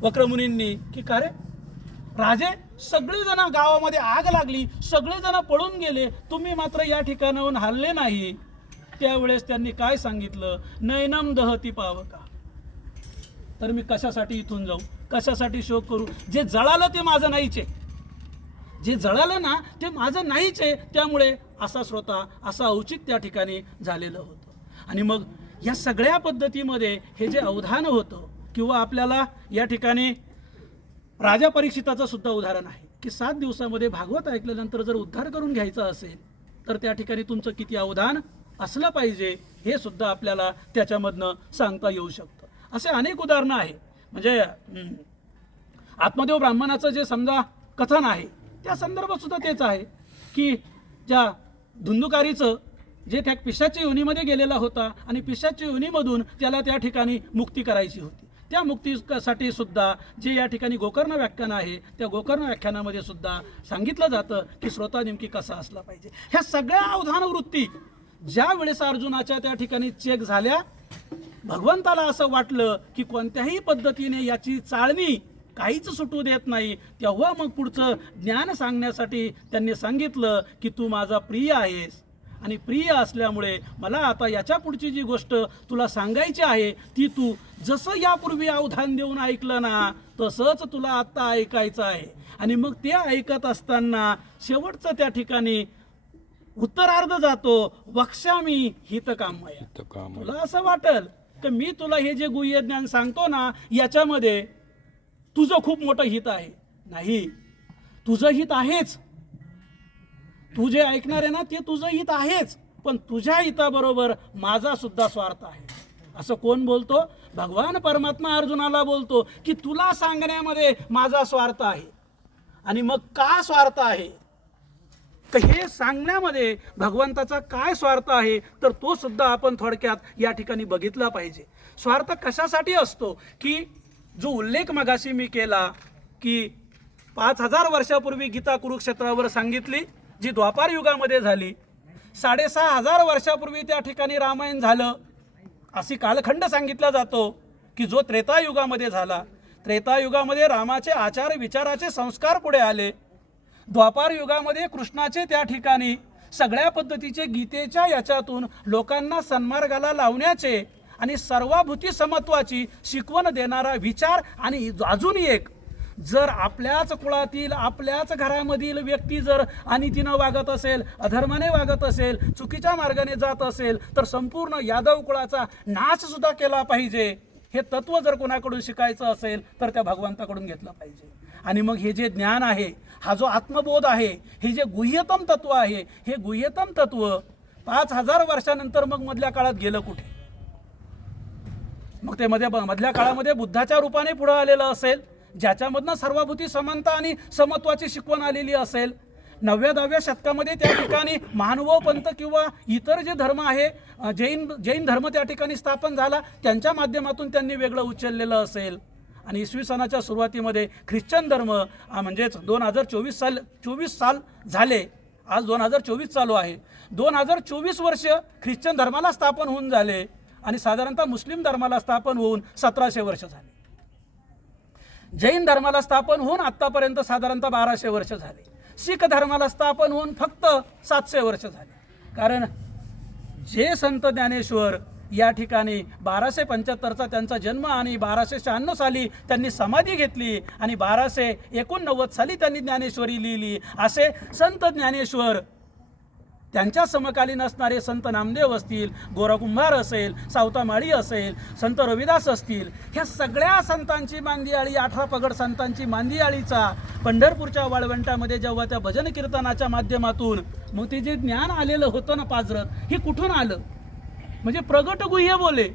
वक्रमुनींनी की का रे? राजे सगळेजण गावामध्ये आग लागली सगळेजण पळून गेले तुम्ही मात्र या ठिकाणाहून हल्ले नाही. त्यावेळेस त्यांनी काय सांगितलं? नैनम दहती पावका. तर मी कशासाठी इथून जाऊ? कशासाठी शोक करू? जे जळालं ते माझं नाहीचे. जे जळालं ना ते माझं नाहीच. आहे त्यामुळे असा श्रोता असं औचित त्या ठिकाणी झालेलं होतं. आणि मग या सगळ्या पद्धतीमध्ये हे जे अवधान होतं किंवा आपल्याला या ठिकाणी राजा परीक्षिताचं सुद्धा उदाहरण आहे की सात दिवसामध्ये भागवत ऐकल्यानंतर जर उद्धार करून घ्यायचा असेल तर त्या ठिकाणी तुमचं किती अवधान असलं पाहिजे हे सुद्धा आपल्याला त्याच्यामधनं सांगता येऊ शकतं. असे अनेक उदाहरणं आहे. म्हणजे आत्मदेव ब्राह्मणाचं जे समजा कथन आहे त्या संदर्भात सुद्धा तेच आहे की ज्या धुंदुकारीचं जे त्या पिशाच्या योनीमध्ये गेलेला होता आणि पिशाच्या योनीमधून त्याला त्या ठिकाणी मुक्ती करायची होती. त्या मुक्तीसाठी सुद्धा जे या ठिकाणी गोकर्ण व्याख्यान आहे त्या गोकर्ण व्याख्यानामध्ये सुद्धा सांगितलं जातं की श्रोता नेमकी कसा असला पाहिजे. ह्या सगळ्या अवधान वृत्ती ज्या वेळेस अर्जुनाच्या त्या ठिकाणी चेक झाल्या भगवंताला असं वाटलं की कोणत्याही पद्धतीने याची चाळणी काहीच सुटू देत नाही तेव्हा मग पुढचं ज्ञान सांगण्यासाठी त्यांनी सांगितलं की तू माझा प्रिय आहेस. आणि प्रिय असल्यामुळे मला आता याच्या पुढची जी गोष्ट तुला सांगायची आहे ती तू जसं यापूर्वी अवधान देऊन ऐकलं ना तसंच तुला आत्ता ऐकायचं आहे. आणि मग ते ऐकत असताना शेवटचं त्या ठिकाणी उत्तरार्ध जातो वक्षामी हितकामया. तर काम तुला असं वाटल की मी तुला हे जे गुह्य ज्ञान सांगतो ना याच्यामध्ये तुझं खूप मोठं हित आहे? नाही. तुझं हित आहेच. तू जे ऐकणार आहे ना ते तुझं हित आहेच. पण तुझ्या हिताबरोबर माझा सुद्धा स्वार्थ आहे. असं कोण बोलतो? भगवान परमात्मा अर्जुनाला बोलतो की तुला सांगण्यामध्ये माझा स्वार्थ आहे. आणि मग का स्वार्थ आहे? तर हे सांगण्यामध्ये भगवंताचा काय स्वार्थ आहे तर तो सुद्धा आपण थोडक्यात या ठिकाणी बघितला पाहिजे. स्वार्थ कशासाठी असतो की जो उल्लेख मगाशी मी केला की पाच हजार वर्षापूर्वी गीता कुरुक्षेत्रावर सांगितली जी द्वापार युगामध्ये झाली साडेसहा हजार वर्षापूर्वी त्या ठिकाणी रामायण झालं अशी कालखंड सांगितला जातो की जो त्रेतायुगामध्ये झाला त्रेतायुगामध्ये रामाचे आचार विचाराचे संस्कार पुढे आले. द्वापार युगामध्ये कृष्णाचे त्या ठिकाणी सगळ्या पद्धतीचे गीतेच्या याच्यातून लोकांना सन्मार्गाला लावण्याचे आणि सर्वाभूती समत्वाची शिकवण देणारा विचार आणि अजून एक जर आपल्याच कुळातील आपल्याच घरामधील व्यक्ती जर अनितीनं वागत असेल अधर्माने वागत असेल चुकीच्या मार्गाने जात असेल तर संपूर्ण यादव कुळाचा नाश सुद्धा केला पाहिजे. हे तत्व जर कोणाकडून शिकायचं असेल तर त्या भगवंताकडून घेतलं पाहिजे. आणि मग हे जे ज्ञान आहे हा जो आत्मबोध आहे हे जे गुह्यतम तत्व आहे हे गुह्यतम तत्व पाच हजार वर्षानंतर मग मधल्या काळात गेलं कुठे? मग ते मध्ये मधल्या काळामध्ये बुद्धाच्या रूपाने पुढे आलेलं असेल. ज्याच्यामधनं सर्वभूती समानता आणि समत्वाची शिकवण आलेली असेल. नवव्या दहाव्या शतकामध्ये त्या ठिकाणी मानव पंत किंवा इतर जे धर्म आहे जैन जैन धर्म त्या ठिकाणी स्थापन झाला त्यांच्या माध्यमातून त्यांनी वेगळं उचललेलं असेल. आणि इसवी सणाच्या सुरुवातीमध्ये ख्रिश्चन धर्म म्हणजेच दोन हजार चोवीस साल चोवीस साल झाले. आज दोन हजार चोवीस चालू आहे. दोन हजार चोवीस वर्ष ख्रिश्चन धर्माला स्थापन होऊन झाले आणि साधारणतः मुस्लिम धर्माला स्थापन होऊन सतराशे वर्ष झाले. जैन धर्माला स्थापन होऊन आत्तापर्यंत साधारणतः बाराशे वर्ष झाले. शीख धर्माला स्थापन होऊन फक्त सातशे वर्ष झाले. कारण जे संत ज्ञानेश्वर या ठिकाणी बाराशे पंच्याहत्तरचा त्यांचा जन्म आणि बाराशे शहाण्णव साली त्यांनी समाधी घेतली आणि बाराशे एकोणनव्वद साली त्यांनी ज्ञानेश्वरी लिहिली. असे संत ज्ञानेश्वर त्यांच्या समकालीन असणारे संत नामदेव असतील गोरकुंभार असेल सावतामाळी असेल संत रविदास असतील ह्या सगळ्या संतांची मांदियाळी अठरा पगड संतांची मांदियाळीचा पंढरपूरच्या वाळवंटामध्ये जेव्हा त्या भजन कीर्तनाच्या माध्यमातून मग ते जे ज्ञान आलेलं होतं ना पाजरत हे कुठून आलं? म्हणजे प्रगट गुह्य बोले.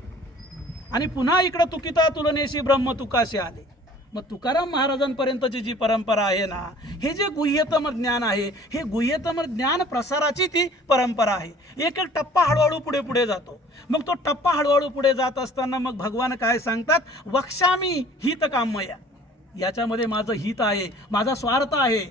आणि पुन्हा इकडं तुकिता तुलनेशी ब्रह्म तुकाशी आले. मग तुकाराम महाराजांपर्यंतची जी परंपरा आहे ना हे जे गुह्यतम ज्ञान आहे हे गुह्यतम ज्ञान प्रसाराची ती परंपरा आहे. एक एक टप्पा हळूहळू पुढे पुढे जातो. मग तो टप्पा हळूहळू पुढे जात असताना मग भगवान काय सांगतात? वक्षामी हित कामया याच्यामध्ये माझं हित आहे माझा स्वार्थ आहे.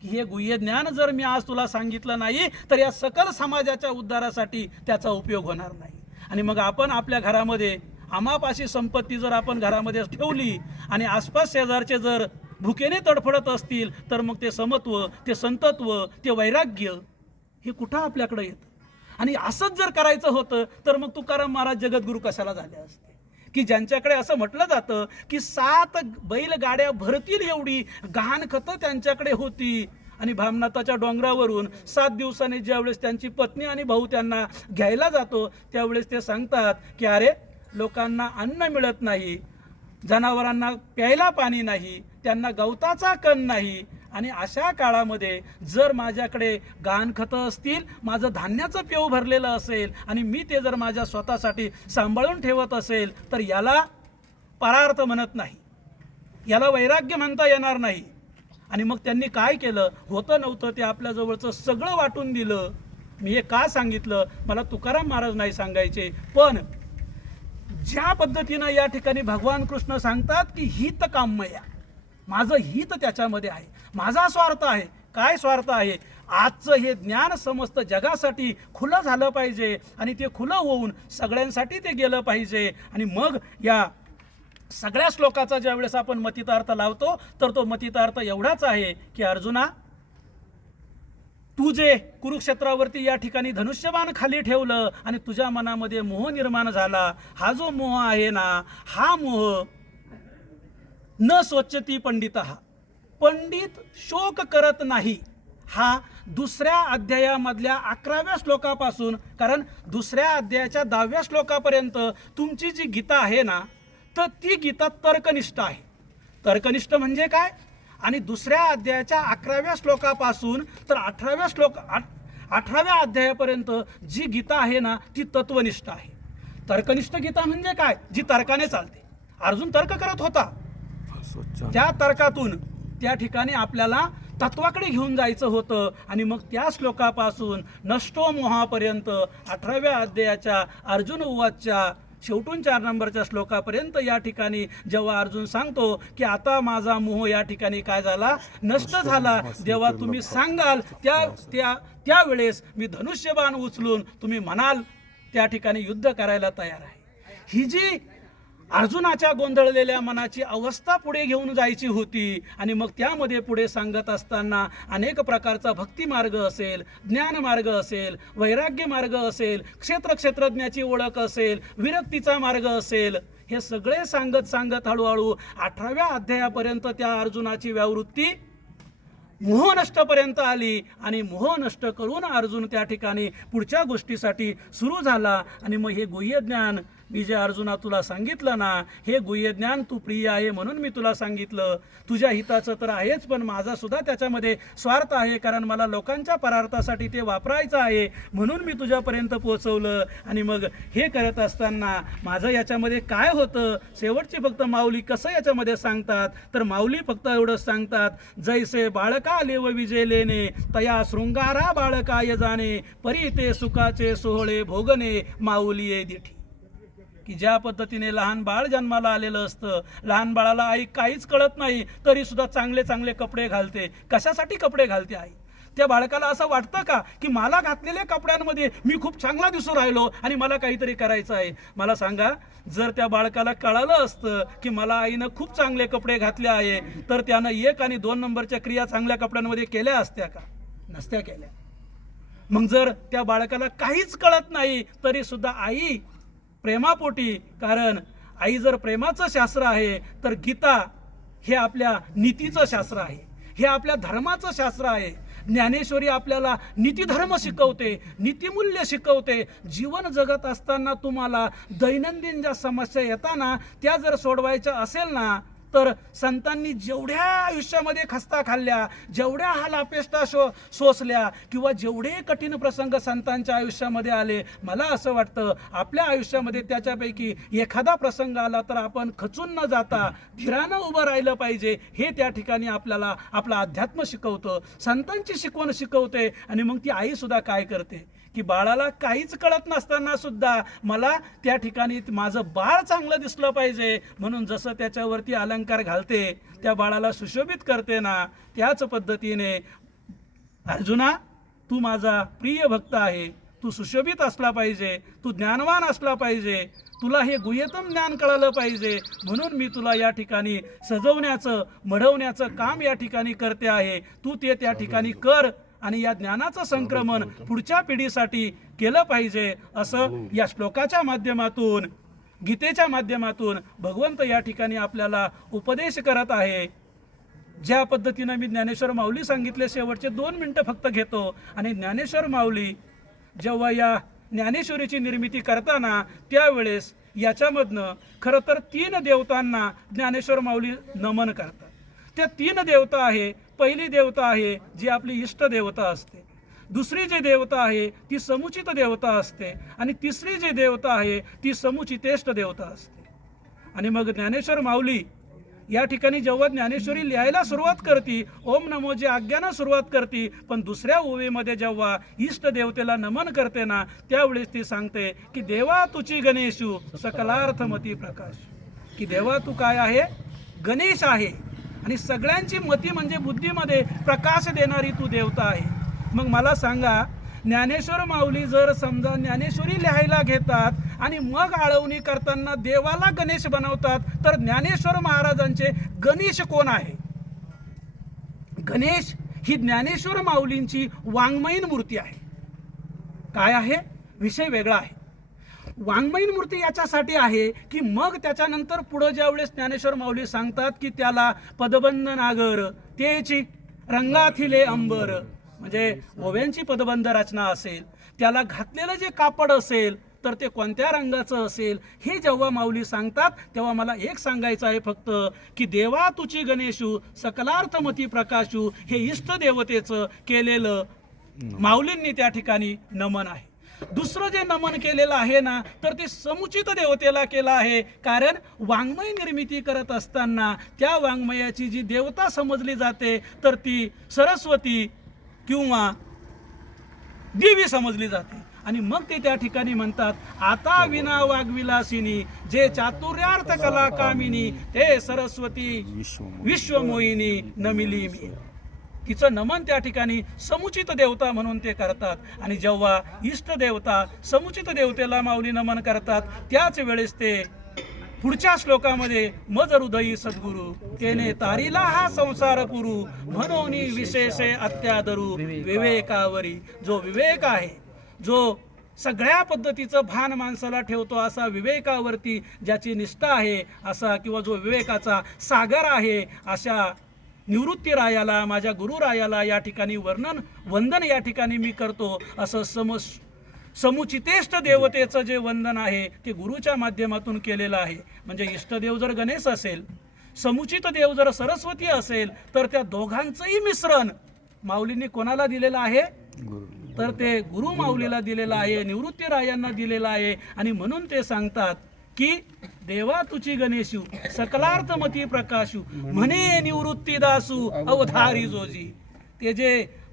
की हे गुह्य ज्ञान जर मी आज तुला सांगितलं नाही तर या सकल समाजाच्या उद्धारासाठी त्याचा उपयोग होणार नाही. आणि मग आपण आपल्या घरामध्ये आमापाशी संपत्ती जर आपण घरामध्ये ठेवली आणि आसपास शेजारचे जर भुकेने तडफडत असतील तर मग ते समत्व ते संतत्व ते वैराग्य हे कुठं आपल्याकडे येतं? आणि असंच जर करायचं होतं तर मग तुकाराम महाराज जगद्गुरू कशाला झाले असते? की ज्यांच्याकडे असं म्हटलं जातं की सात बैलगाड्या भरतील एवढी गहाणखतं त्यांच्याकडे होती. आणि भामनाथाच्या डोंगरावरून सात दिवसांनी ज्यावेळेस त्यांची पत्नी आणि भाऊ त्यांना घ्यायला जातो त्यावेळेस ते सांगतात की अरे लोकांना अन्न मिळत नाही जनावरांना प्यायला पाणी नाही त्यांना गवताचा कण नाही. आणि अशा काळामध्ये जर माझ्याकडे गहाणखतं असतील माझं धान्याचं पेव भरलेलं असेल आणि मी ते जर माझ्या स्वतःसाठी सांभाळून ठेवत असेल तर याला परार्थ म्हणत नाही. याला वैराग्य म्हणता येणार नाही. आणि मग त्यांनी काय केलं? होतं नव्हतं ते आपल्याजवळचं सगळं वाटून दिलं. मी हे का सांगितलं? मला तुकाराम महाराज नाही सांगायचे. पण ज्या पद्धतीनं या ठिकाणी भगवान कृष्ण सांगतात की हित कामया माझं हित त्याच्यामध्ये आहे. माझा स्वार्थ आहे. काय स्वार्थ आहे? आजचं हे ज्ञान समस्त जगासाठी खुलं झालं पाहिजे आणि ते खुलं होऊन सगळ्यांसाठी ते गेलं पाहिजे. आणि मग या सगळ्या श्लोकाचा ज्यावेळेस आपण मतितार्थ लावतो तर तो मतितार्थ एवढाच आहे की अर्जुना तू जे कुरुक्षेत्रावरती या ठिकाणी धनुष्यबाण खाली ठेवलं आणि तुझ्या मनामध्ये मोह निर्माण झाला हा जो मोह आहे ना हा मोह न स्वच्छती पंडित पंडित शोक करत नाही हा दुसऱ्या अध्यायामधल्या अकराव्या श्लोकापासून कारण दुसऱ्या अध्यायाच्या दहाव्या श्लोकापर्यंत तुमची जी गीता आहे ना तर ती गीता तर्कनिष्ठ आहे. तर्कनिष्ठ म्हणजे काय? आणि दुसऱ्या अध्यायाच्या अकराव्या श्लोकापासून तर अठराव्या श्लोक अठराव्या अध्यायापर्यंत जी गीता आहे ना ती तत्वनिष्ठ आहे. तर्कनिष्ठ गीता म्हणजे काय? जी तर्काने चालते. अर्जुन तर्क करत होता. त्या तर्कातून त्या ठिकाणी आपल्याला तत्वाकडे घेऊन जायचं होतं आणि मग त्या श्लोकापासून नष्टो मोहापर्यंत अठराव्या अध्यायाच्या अर्जुन उवाच्या शेवटून चार नंबरच्या श्लोकापर्यंत या ठिकाणी जेव्हा अर्जुन सांगतो की आता माझा मोह या ठिकाणी काय झाला? नष्ट झाला. जेव्हा तुम्ही सांगाल त्या त्या त्यावेळेस मी धनुष्यबाण उचलून तुम्ही म्हणाल त्या ठिकाणी युद्ध करायला तयार आहे. ही जी अर्जुनाच्या गोंधळलेल्या मनाची अवस्था पुढे घेऊन जायची होती. आणि मग त्यामध्ये पुढे सांगत असताना अनेक प्रकारचा भक्ती मार्ग असेल ज्ञान मार्ग असेल वैराग्य मार्ग असेल क्षेत्र क्षेत्रज्ञाची ओळख असेल विरक्तीचा मार्ग असेल. हे सगळे सांगत सांगत हळूहळू अठराव्या अध्यायापर्यंत त्या अर्जुनाची व्यावृत्ती मोह नष्टपर्यंत आली. आणि मोह नष्ट करून अर्जुन त्या ठिकाणी पुढच्या गोष्टीसाठी सुरू झाला. आणि मग हे गुह्य ज्ञान मी जे अर्जुना तुला सांगितलं ना हे गुह्यज्ञान तू प्रिय आहे म्हणून मी तुला सांगितलं. तुझ्या हिताचं तर आहेच पण माझा सुद्धा त्याच्यामध्ये स्वार्थ आहे कारण मला लोकांच्या परार्थासाठी ते वापरायचं आहे म्हणून मी तुझ्यापर्यंत पोहोचवलं. आणि मग हे करत असताना माझं याच्यामध्ये काय होतं? शेवटची फक्त माऊली कसं याच्यामध्ये सांगतात? तर माऊली फक्त एवढंच सांगतात जैसे बाळका लेव विजेलेने तया शृंगारा बाळकाय जाणे परी ते सुखाचे सोहळे भोगणे माऊली दिठी. की ज्या पद्धतीने लहान बाळ जन्माला आलेलं असतं लहान बाळाला आई काहीच कळत नाही तरी सुद्धा चांगले चांगले कपडे घालते. कशासाठी कपडे घालते आई? त्या बाळकाला असं वाटतं का की मला घातलेल्या कपड्यांमध्ये मी खूप चांगला दिसून राहिलो आणि मला काहीतरी करायचं आहे? मला सांगा जर त्या बाळकाला कळालं असतं की मला आईनं खूप चांगले कपडे घातले आहे तर त्यानं एक आणि दोन नंबरच्या क्रिया चांगल्या कपड्यांमध्ये केल्या असत्या का? नसत्या केल्या. मग जर त्या बाळकाला काहीच कळत नाही तरी सुद्धा आई प्रेमापोटी कारण आई जर प्रेमाचं शास्त्र आहे तर गीता हे आपल्या नीतीचं शास्त्र आहे. हे आपल्या धर्माचं शास्त्र आहे. ज्ञानेश्वरी आपल्याला नीतिधर्म शिकवते नीतिमूल्य शिकवते. जीवन जगत असताना तुम्हाला दैनंदिन ज्या समस्या येताना त्या जर सोडवायच्या असेल ना तर संतांनी जेवढ्या आयुष्यामध्ये खस्ता खाल्ल्या जेवढ्या हालापेष्टा शो सोसल्या किंवा जेवढे कठीण प्रसंग संतांच्या आयुष्यामध्ये आले मला असं वाटतं आपल्या आयुष्यामध्ये त्याच्यापैकी एखादा प्रसंग आला तर आपण खचून न जाता धीरानं उभं राहिलं पाहिजे हे त्या ठिकाणी आपल्याला आपलं अध्यात्म शिकवतं. संतांची शिकवण शिकवते आणि मग ती आई सुद्धा काय करते? की बाळाला काहीच कळत नसताना सुद्धा मला त्या ठिकाणी माझं बाळ चांगलं दिसलं पाहिजे. म्हणून जसं त्याच्यावरती अलंकार घालते त्या बाळाला सुशोभित करते ना त्याच पद्धतीने अर्जुना तू माझा प्रिय भक्त आहे. तू सुशोभित असला पाहिजे. तू ज्ञानवान असला पाहिजे. तुला हे गुह्यतम ज्ञान कळालं पाहिजे. म्हणून मी तुला या ठिकाणी सजवण्याचं मढवण्याचं काम या ठिकाणी करते आहे. तू ते त्या ठिकाणी कर. आणि या ज्ञानाचं संक्रमण पुढच्या पिढीसाठी केलं पाहिजे असं या श्लोकाच्या माध्यमातून गीतेच्या माध्यमातून भगवंत या ठिकाणी आपल्याला उपदेश करत आहे. ज्या पद्धतीनं मी ज्ञानेश्वर माऊली सांगितले शेवटचे दोन मिनटं फक्त घेतो. आणि ज्ञानेश्वर माऊली जेव्हा या ज्ञानेश्वरीची निर्मिती करताना त्यावेळेस याच्यामधनं खरं तर तीन देवतांना ज्ञानेश्वर माऊली नमन करतात. त्या तीन देवता आहे पहिली देवता आहे जी आपली इष्ट देवता असते. दुसरी जी देवता आहे ती समुचित देवता असते आणि तिसरी जी देवता आहे ती समुचितेष्ट देवता असते. आणि मग ज्ञानेश्वर माऊली या ठिकाणी जेव्हा ज्ञानेश्वरी लिहायला सुरुवात करते ओम नमो जे आज्ञानं सुरुवात करते पण दुसऱ्या ओवीमध्ये जेव्हा इष्ट देवतेला नमन करते ना त्यावेळेस ती सांगते की देवा तुची गणेशू सकलार्थमती प्रकाश. की देवा तू काय आहे? गणेश आहे. आणि सगळ्यांची मती म्हणजे बुद्धीमध्ये प्रकाश देणारी तू देवता आहे. मग मला सांगा ज्ञानेश्वर माऊली जर समजा ज्ञानेश्वरी लिहायला घेतात आणि मग आळवणी करताना देवाला गणेश बनवतात तर ज्ञानेश्वर महाराजांचे गणेश कोण आहे? गणेश ही ज्ञानेश्वर माऊलींची वाङ्मयीन मूर्ती आहे. काय आहे? विषय वेगळा आहे. वाङ्मयीन मूर्ती याच्यासाठी आहे की मग त्याच्यानंतर पुढं ज्यावेळेस ज्ञानेश्वर माऊली सांगतात की त्याला पदबंध नागर तेची रंगाथिले अंबर म्हणजे ओव्यांची पदबंध रचना असेल त्याला घातलेलं जे कापड असेल तर ते कोणत्या रंगाचं असेल हे जेव्हा माऊली सांगतात तेव्हा मला एक सांगायचं आहे फक्त की देवा तुची गणेशू सकलार्थमती प्रकाशू हे इष्ट देवतेचं केलेलं माऊलींनी त्या ठिकाणी नमन आहे. दुसरं जे नमन केलेलं आहे ना तर ते समुचित देवतेला केलं आहे. कारण वाङ्मय निर्मिती करत असताना त्या वाङ्मयाची जी देवता समजली जाते तर ती सरस्वती किंवा देवी समजली जाते. आणि मग ते त्या ठिकाणी म्हणतात आता विना वाग्विलासिनी जे चातुर्यार्थ कला कामिनी ते सरस्वती विश्वमोहिनी नमिली मी. तिचं नमन त्या ठिकाणी समुचित देवता म्हणून ते करतात. आणि जेव्हा इष्ट देवता समुचित देवतेला माऊली नमन करतात त्याच वेळेस ते पुढच्या श्लोकामध्ये मज हृदयी सद्गुरु तेने तारीला हा संसार पुरु म्हणून विशेषे अत्यादरू विवेकावरी. जो विवेक आहे जो सगळ्या पद्धतीचं भान माणसाला ठेवतो असा विवेकावरती ज्याची निष्ठा आहे असा किंवा जो विवेकाचा सागर आहे अशा निवृत्ती रायाला माझ्या गुरुरायाला या ठिकाणी वर्णन वंदन या ठिकाणी मी करतो. असं सम समुचितेष्ट देवतेचं जे वंदन आहे ते गुरुच्या माध्यमातून केलेलं आहे. म्हणजे इष्टदेव जर गणेश असेल समुचित देव जर सरस्वती असेल तर त्या दोघांचंही मिश्रण माऊलींनी कोणाला दिलेलं आहे? तर ते गुरु माऊलीला दिलेलं आहे निवृत्ती रायांना दिलेलं आहे. आणि म्हणून ते सांगतात की देवा तुची गणेशू सकलार्थमती प्रकाशू म्हणे निवृत्ती दासू अवधारी जोजी ते जे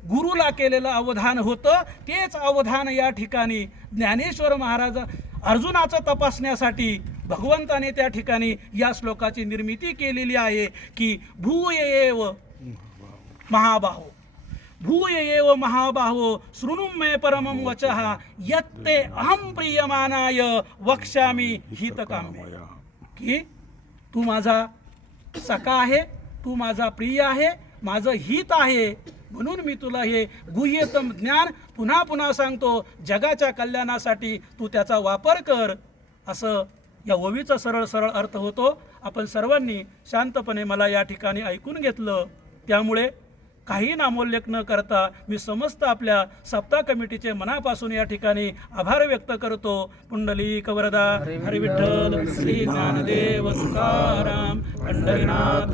गुरुला केलेलं अवधान होतं तेच अवधान या ठिकाणी ज्ञानेश्वर महाराज अर्जुनाचं तपासण्यासाठी भगवंताने त्या ठिकाणी या श्लोकाची निर्मिती केलेली आहे की भूयेव महाबाहो भूयेव महाबाहो शृणु मे परमं वचः यत्ते अहं प्रियमानाय वक्ष्यामि हितकाम्य। की? तू माझा सखा आहे तू माझा प्रिय आहे माझं हित आहे म्हणून मी तुला हे गुह्यतम ज्ञान पुन्हा पुन्हा सांगतो जगाच्या कल्याणासाठी तू त्याचा वापर कर. असं या ओवीचा सरळ सरळ अर्थ होतो. आपण सर्वांनी शांतपणे मला या ठिकाणी ऐकून घेतलं. त्यामुळे काही नामोल्लेख न करता मी समस्त आपल्या सप्ताह कमिटीचे मनापासून या ठिकाणी आभार व्यक्त करतो. पुंडली कवरदा हरिविठ्ठल श्री ज्ञानदेव तुकाराम पंढरीनाथ